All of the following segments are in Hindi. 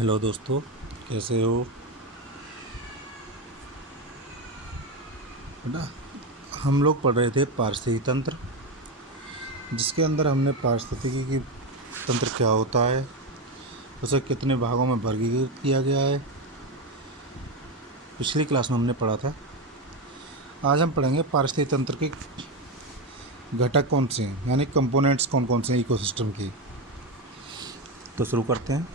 हेलो दोस्तों, कैसे हो? बेटा, हम लोग पढ़ रहे थे पारिस्थितिकी तंत्र, जिसके अंदर हमने पारिस्थितिकी की तंत्र क्या होता है, उसे कितने भागों में वर्गीकृत किया गया है, पिछली क्लास में हमने पढ़ा था। आज हम पढ़ेंगे पारिस्थितिकी तंत्र के घटक कौन से हैं, यानी कंपोनेंट्स कौन कौन से हैं इकोसिस्टम के। तो शुरू करते हैं।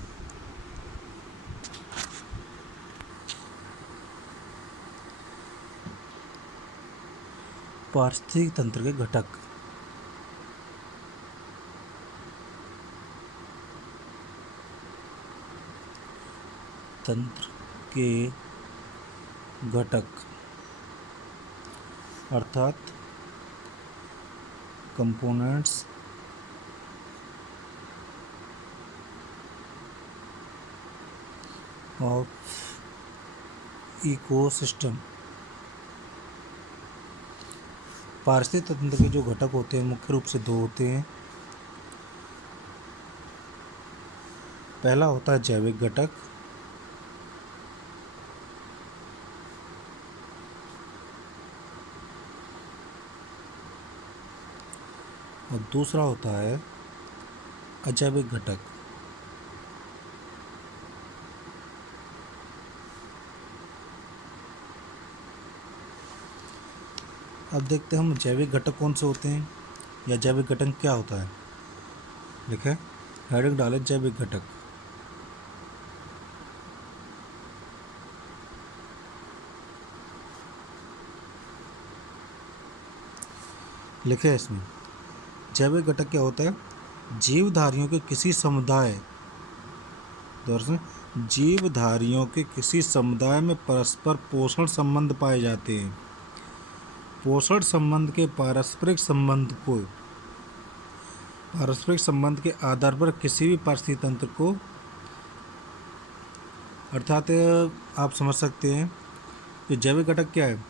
पारिस्थितिकी तंत्र के घटक। तंत्र के घटक अर्थात कंपोनेंट्स ऑफ इकोसिस्टम। पारिस्थितिक तंत्र के जो घटक होते हैं मुख्य रूप से दो होते हैं। पहला होता है जैविक घटक, और दूसरा होता है अजैविक घटक। अब देखते हैं हम जैविक घटक कौन से होते हैं या जैविक घटक क्या होता है। लिखे, हेडिंग डाले जैविक घटक। लिखे इसमें जैविक घटक क्या होता है। जीवधारियों के किसी समुदाय जीवधारियों के किसी समुदाय में परस्पर पोषण संबंध पाए जाते हैं। पोषण संबंध के पारस्परिक संबंध के आधार पर किसी भी पारिस्थितिक तंत्र को, अर्थात आप समझ सकते हैं कि जैविक घटक क्या है।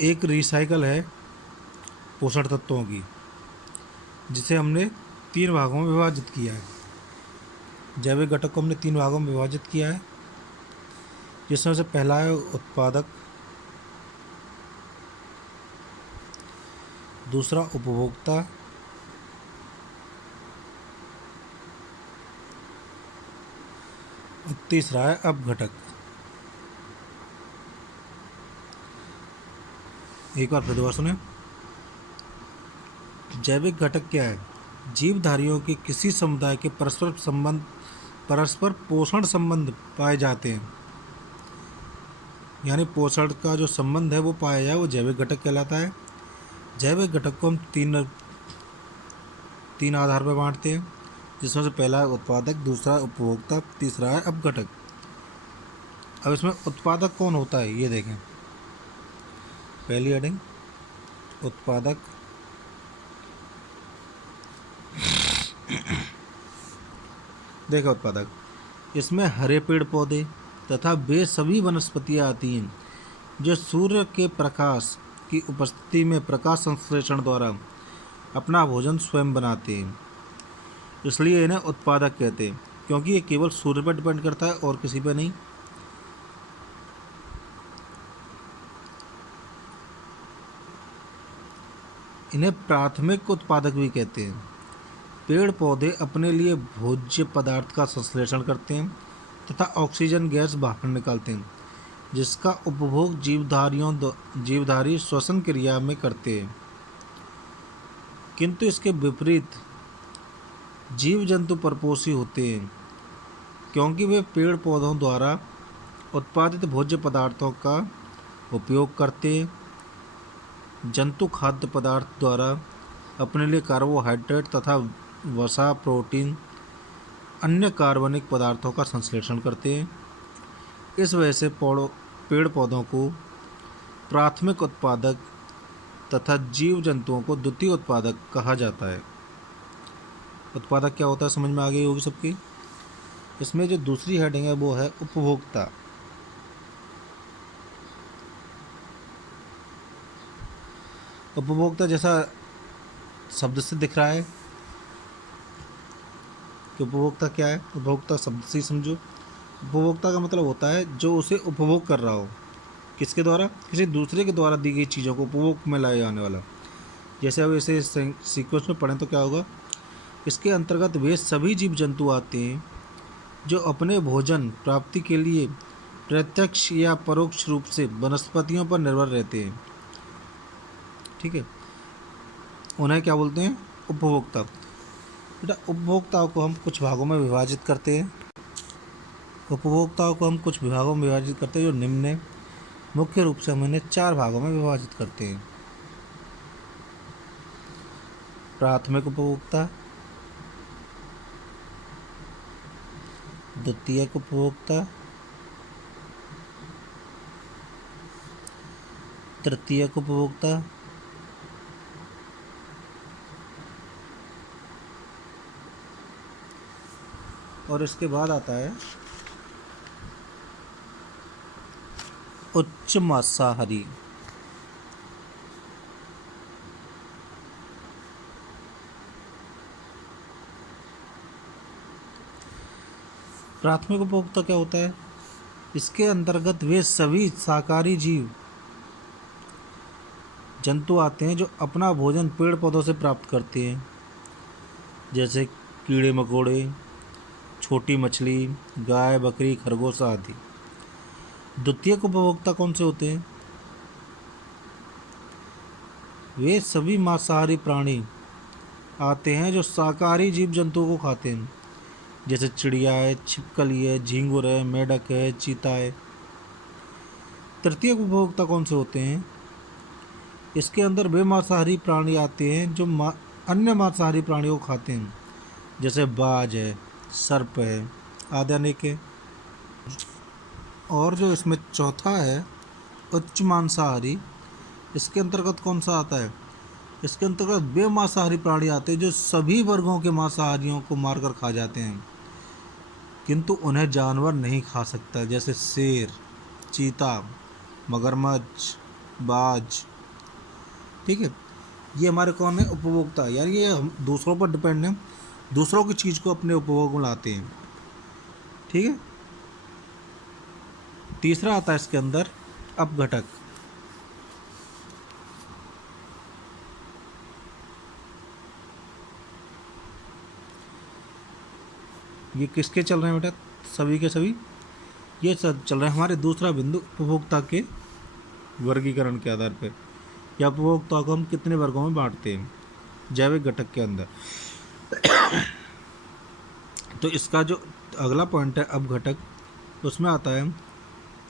एक रिसाइकल है पोषण तत्वों की, जिसे हमने 3 भागों में विभाजित किया है। जैविक घटक को हमने 3 भागों में विभाजित किया है, जिसमें से पहला है उत्पादक, दूसरा उपभोक्ता, और तीसरा है अपघटक। एक बार फिर दोबारा सुने। जैविक घटक क्या है। जीवधारियों के किसी समुदाय के परस्पर पोषण संबंध पाए जाते हैं, यानी पोषण का जो संबंध है वो पाया जाए, वो जैविक घटक कहलाता है। जैविक घटक को हम तीन आधार पर बांटते हैं, जिसमें से पहला है उत्पादक, दूसरा है उपभोक्ता, तीसरा है अपघटक। अब इसमें उत्पादक कौन होता है ये देखें। पहली हेडिंग उत्पादक। देखो उत्पादक, इसमें हरे पेड़ पौधे तथा वे सभी वनस्पतियाँ आती हैं जो सूर्य के प्रकाश की उपस्थिति में प्रकाश संश्लेषण द्वारा अपना भोजन स्वयं बनाते हैं। इसलिए इन्हें उत्पादक कहते हैं, क्योंकि ये केवल सूर्य पर डिपेंड करता है और किसी पर नहीं। इन्हें प्राथमिक उत्पादक भी कहते हैं। पेड़ पौधे अपने लिए भोज्य पदार्थ का संश्लेषण करते हैं तथा ऑक्सीजन गैस बाहर निकालते हैं, जिसका उपभोग जीवधारी श्वसन क्रिया में करते हैं। किंतु इसके विपरीत जीव जंतु परपोषी होते हैं, क्योंकि वे पेड़ पौधों द्वारा उत्पादित भोज्य पदार्थों का उपयोग करते हैं। जंतु खाद्य पदार्थ द्वारा अपने लिए कार्बोहाइड्रेट तथा वसा, प्रोटीन, अन्य कार्बनिक पदार्थों का संश्लेषण करते हैं। इस वजह से पेड़ पौधों को प्राथमिक उत्पादक तथा जीव जंतुओं को द्वितीय उत्पादक कहा जाता है। उत्पादक क्या होता है समझ में आ गई होगी सबकी। इसमें जो दूसरी हेडिंग है वो है उपभोक्ता। उपभोक्ता जैसा शब्द से दिख रहा है कि उपभोक्ता क्या है। उपभोक्ता शब्द से ही समझो, उपभोक्ता का मतलब होता है जो उसे उपभोग कर रहा हो, किसके द्वारा, किसी दूसरे के द्वारा दी गई चीज़ों को उपभोग में लाया जाने वाला। जैसे अब इसे सीक्वेंस में पढ़ें तो क्या होगा, इसके अंतर्गत वे सभी जीव जंतु आते हैं जो अपने भोजन प्राप्ति के लिए प्रत्यक्ष या परोक्ष रूप से वनस्पतियों पर निर्भर रहते हैं। ठीक है, उन्हें क्या बोलते हैं, उपभोक्ता। बेटा उपभोक्ताओं को हम कुछ भागों में विभाजित करते हैं, उपभोक्ताओं को हम कुछ विभागों में विभाजित करते हैं जो निम्न है। मुख्य रूप से हम इन्हें 4 भागों में विभाजित करते हैं। प्राथमिक उपभोक्ता, द्वितीयक उपभोक्ता, तृतीयक उपभोक्ता, और इसके बाद आता है उच्च मांसाहारी। प्राथमिक उपभोक्ता क्या होता है, इसके अंतर्गत वे सभी शाकाहारी जीव जंतु आते हैं जो अपना भोजन पेड़ पौधों से प्राप्त करते हैं, जैसे कीड़े मकोड़े, छोटी मछली, गाय बकरी खरगोश आदि। द्वितीयक उपभोक्ता कौन से होते हैं, वे सभी मांसाहारी प्राणी आते हैं जो शाकाहारी जीव जंतुओं को खाते हैं, जैसे चिड़िया है, छिपकली है, झींगुर है, मेढक है, चीता है। तृतीयक उपभोक्ता कौन से होते हैं, इसके अंदर वे मांसाहारी प्राणी आते हैं जो अन्य मांसाहारी प्राणियों को खाते हैं, जैसे बाज है, सर्प है आदि अनेक है। और जो इसमें चौथा है उच्च मांसाहारी, इसके अंतर्गत कौन सा आता है, इसके अंतर्गत वे मांसाहारी प्राणी आते हैं जो सभी वर्गों के मांसाहारियों को मारकर खा जाते हैं, किंतु उन्हें जानवर नहीं खा सकता, जैसे शेर, चीता, मगरमच्छ, बाज। ठीक है, ये हमारे कौन है, उपभोक्ता, यार ये हम दूसरों पर डिपेंड है, दूसरों की चीज़ को अपने उपभोग में लाते हैं। ठीक है, तीसरा आता है इसके अंदर अपघटक। ये किसके चल रहे हैं बेटा, सभी के सभी ये सब चल रहे हैं हमारे दूसरा बिंदु, उपभोक्ता के वर्गीकरण के आधार पर, या उपभोक्ता को हम कितने वर्गों में बांटते हैं जैविक घटक के अंदर। तो इसका जो अगला पॉइंट है अपघटक, उसमें आता है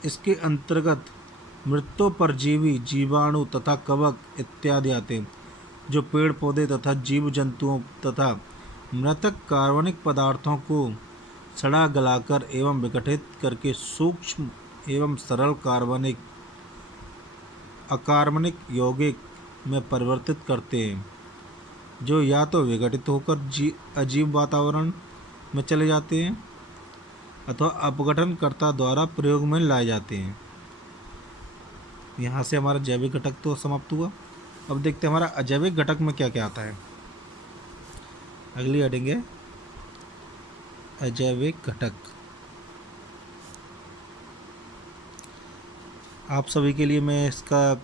इसके अंतर्गत मृत्यु परजीवी, जीवाणु तथा कवक इत्यादि आते हैं जो पेड़ पौधे तथा जीव जंतुओं तथा मृतक कार्बनिक पदार्थों को सड़ा गलाकर एवं विघटित करके सूक्ष्म एवं सरल कार्बनिक अकार्बनिक यौगिक में परिवर्तित करते हैं, जो या तो विघटित होकर अजीव वातावरण में चले जाते हैं अथवा अपघटनकर्ता द्वारा प्रयोग में लाए जाते हैं। यहाँ से हमारा जैविक घटक तो समाप्त हुआ। अब देखते हैं हमारा अजैविक घटक में क्या क्या आता है। अगली हेडिंग है अजैविक घटक। आप सभी के लिए मैं इसका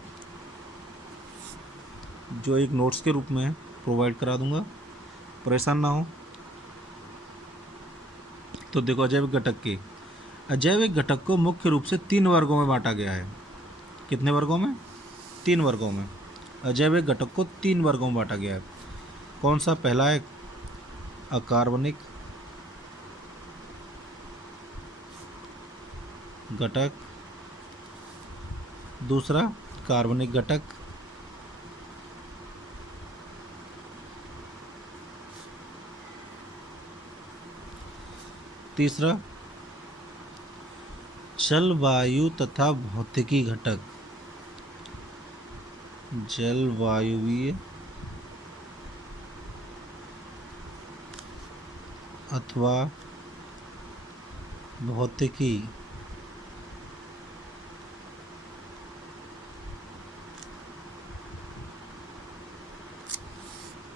जो एक नोट्स के रूप में प्रोवाइड करा दूंगा, परेशान ना हो। तो देखो अजैविक घटक को मुख्य रूप से 3 वर्गों में बांटा गया है। कितने वर्गों में, 3 वर्गों में। अजैविक घटक को 3 वर्गों में बांटा गया है। कौन सा, पहला है अकार्बनिक घटक, दूसरा कार्बनिक घटक, तीसरा जलवायु तथा भौतिकी घटक, जलवायुवीय अथवा भौतिकी।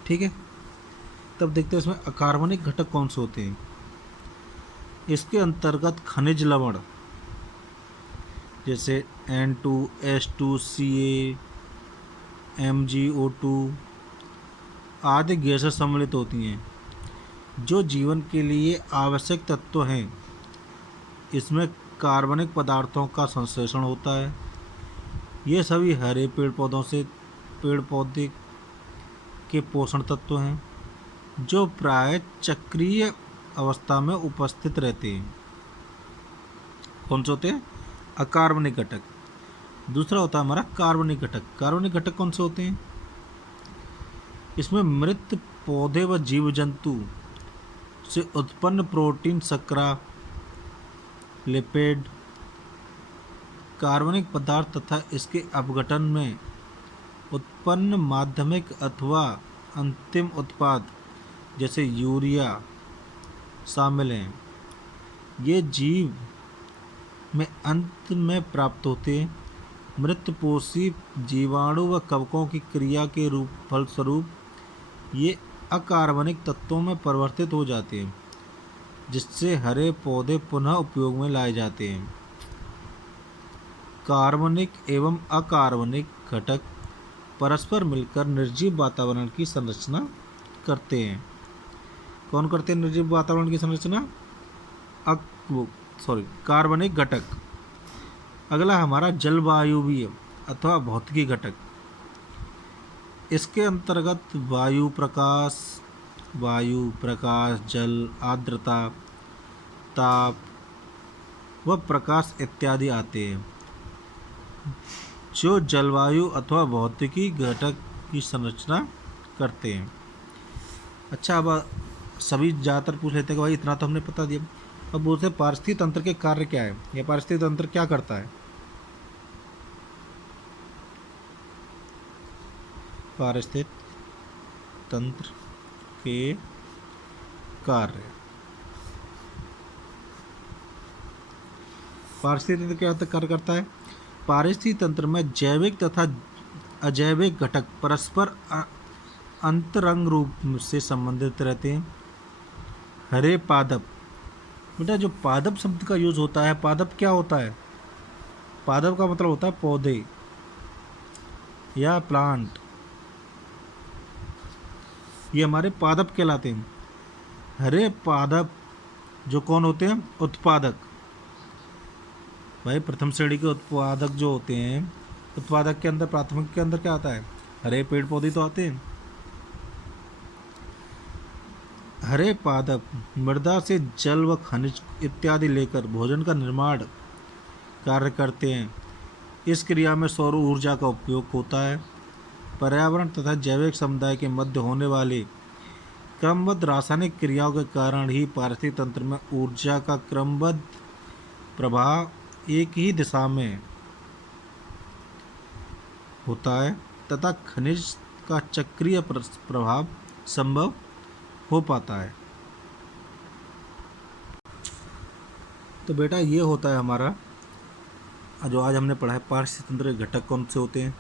ठीक है, तब देखते हैं इसमें अकार्बनिक घटक कौन से होते हैं। इसके अंतर्गत खनिज लवण जैसे N2, H2, Ca, MgO2 आदि गैसें सम्मिलित होती हैं जो जीवन के लिए आवश्यक तत्व हैं। इसमें कार्बनिक पदार्थों का संश्लेषण होता है। ये सभी हरे पेड़ पौधे के पोषण तत्व हैं जो प्राय चक्रीय अवस्था में उपस्थित रहते हैं। कौन से होते हैं? अकार्बनिक घटक। दूसरा होता है हमारा कार्बनिक घटक। कार्बनिक घटक कौन से होते हैं? इसमें मृत पौधे व जीव जंतु से उत्पन्न प्रोटीन, शर्करा, लिपिड, कार्बनिक पदार्थ तथा इसके अपघटन में उत्पन्न माध्यमिक अथवा अंतिम उत्पाद जैसे यूरिया शामिल हैं। ये जीव में अंत में प्राप्त होते हैं। मृतपोषी जीवाणु व कवकों की क्रिया के फलस्वरूप ये अकार्बनिक तत्वों में परिवर्तित हो जाते हैं जिससे हरे पौधे पुनः उपयोग में लाए जाते हैं। कार्बनिक एवं अकार्बनिक घटक परस्पर मिलकर निर्जीव वातावरण की संरचना करते हैं। कौन करते हैं निर्जीव वातावरण की संरचना? कार्बनिक घटक। अगला हमारा जलवायुवीय अथवा भौतिकी घटक। इसके अंतर्गत वायु, प्रकाश, जल, आर्द्रता, ताप व प्रकाश इत्यादि आते हैं जो जलवायु अथवा भौतिकी घटक की संरचना करते हैं। अच्छा, अब सभी ज़्यादातर पूछ लेते हैं कि भाई इतना तो हमने बता दिया। अब बोलते हैं पारिस्थितिक तंत्र के कार्य क्या है, या पारिस्थितिक तंत्र क्या करता है। पारिस्थितिक तंत्र के कार्य। पारिस्थितिक तंत्र क्या कार्य करता है? पारिस्थितिक तंत्र में जैविक तथा अजैविक घटक परस्पर अंतरंग रूप से संबंधित रहते हैं। हरे पादप। बेटा, जो पादप शब्द का यूज होता है, पादप क्या होता है? पादप का मतलब होता है पौधे या प्लांट। ये हमारे पादप कहलाते हैं। हरे पादप जो कौन होते हैं? उत्पादक। भाई प्रथम श्रेणी के उत्पादक जो होते हैं, उत्पादक के अंदर, प्राथमिक के अंदर क्या आता है? हरे पेड़ पौधे तो आते हैं। हरे पादप मृदा से जल व खनिज इत्यादि लेकर भोजन का निर्माण कार्य करते हैं। इस क्रिया में सौर ऊर्जा का उपयोग होता है। पर्यावरण तथा जैविक समुदाय के मध्य होने वाली क्रमबद्ध रासायनिक क्रियाओं के कारण ही पारिस्थितिक तंत्र में ऊर्जा का क्रमबद्ध प्रवाह एक ही दिशा में होता है तथा खनिज का चक्रीय प्रभाव संभव हो पाता है। तो बेटा, ये होता है हमारा जो आज हमने पढ़ा है पारिस्थितिक तंत्र के घटक कौन से होते हैं,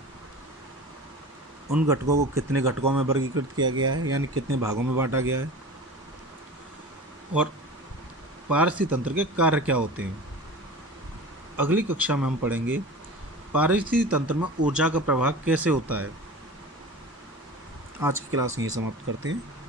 उन घटकों को कितने घटकों में वर्गीकृत किया गया है, यानी कितने भागों में बांटा गया है, और पारिस्थितिक तंत्र के कार्य क्या होते हैं। अगली कक्षा में हम पढ़ेंगे पारिस्थितिक तंत्र में ऊर्जा का प्रवाह कैसे होता है। आज की क्लास यहीं समाप्त करते हैं।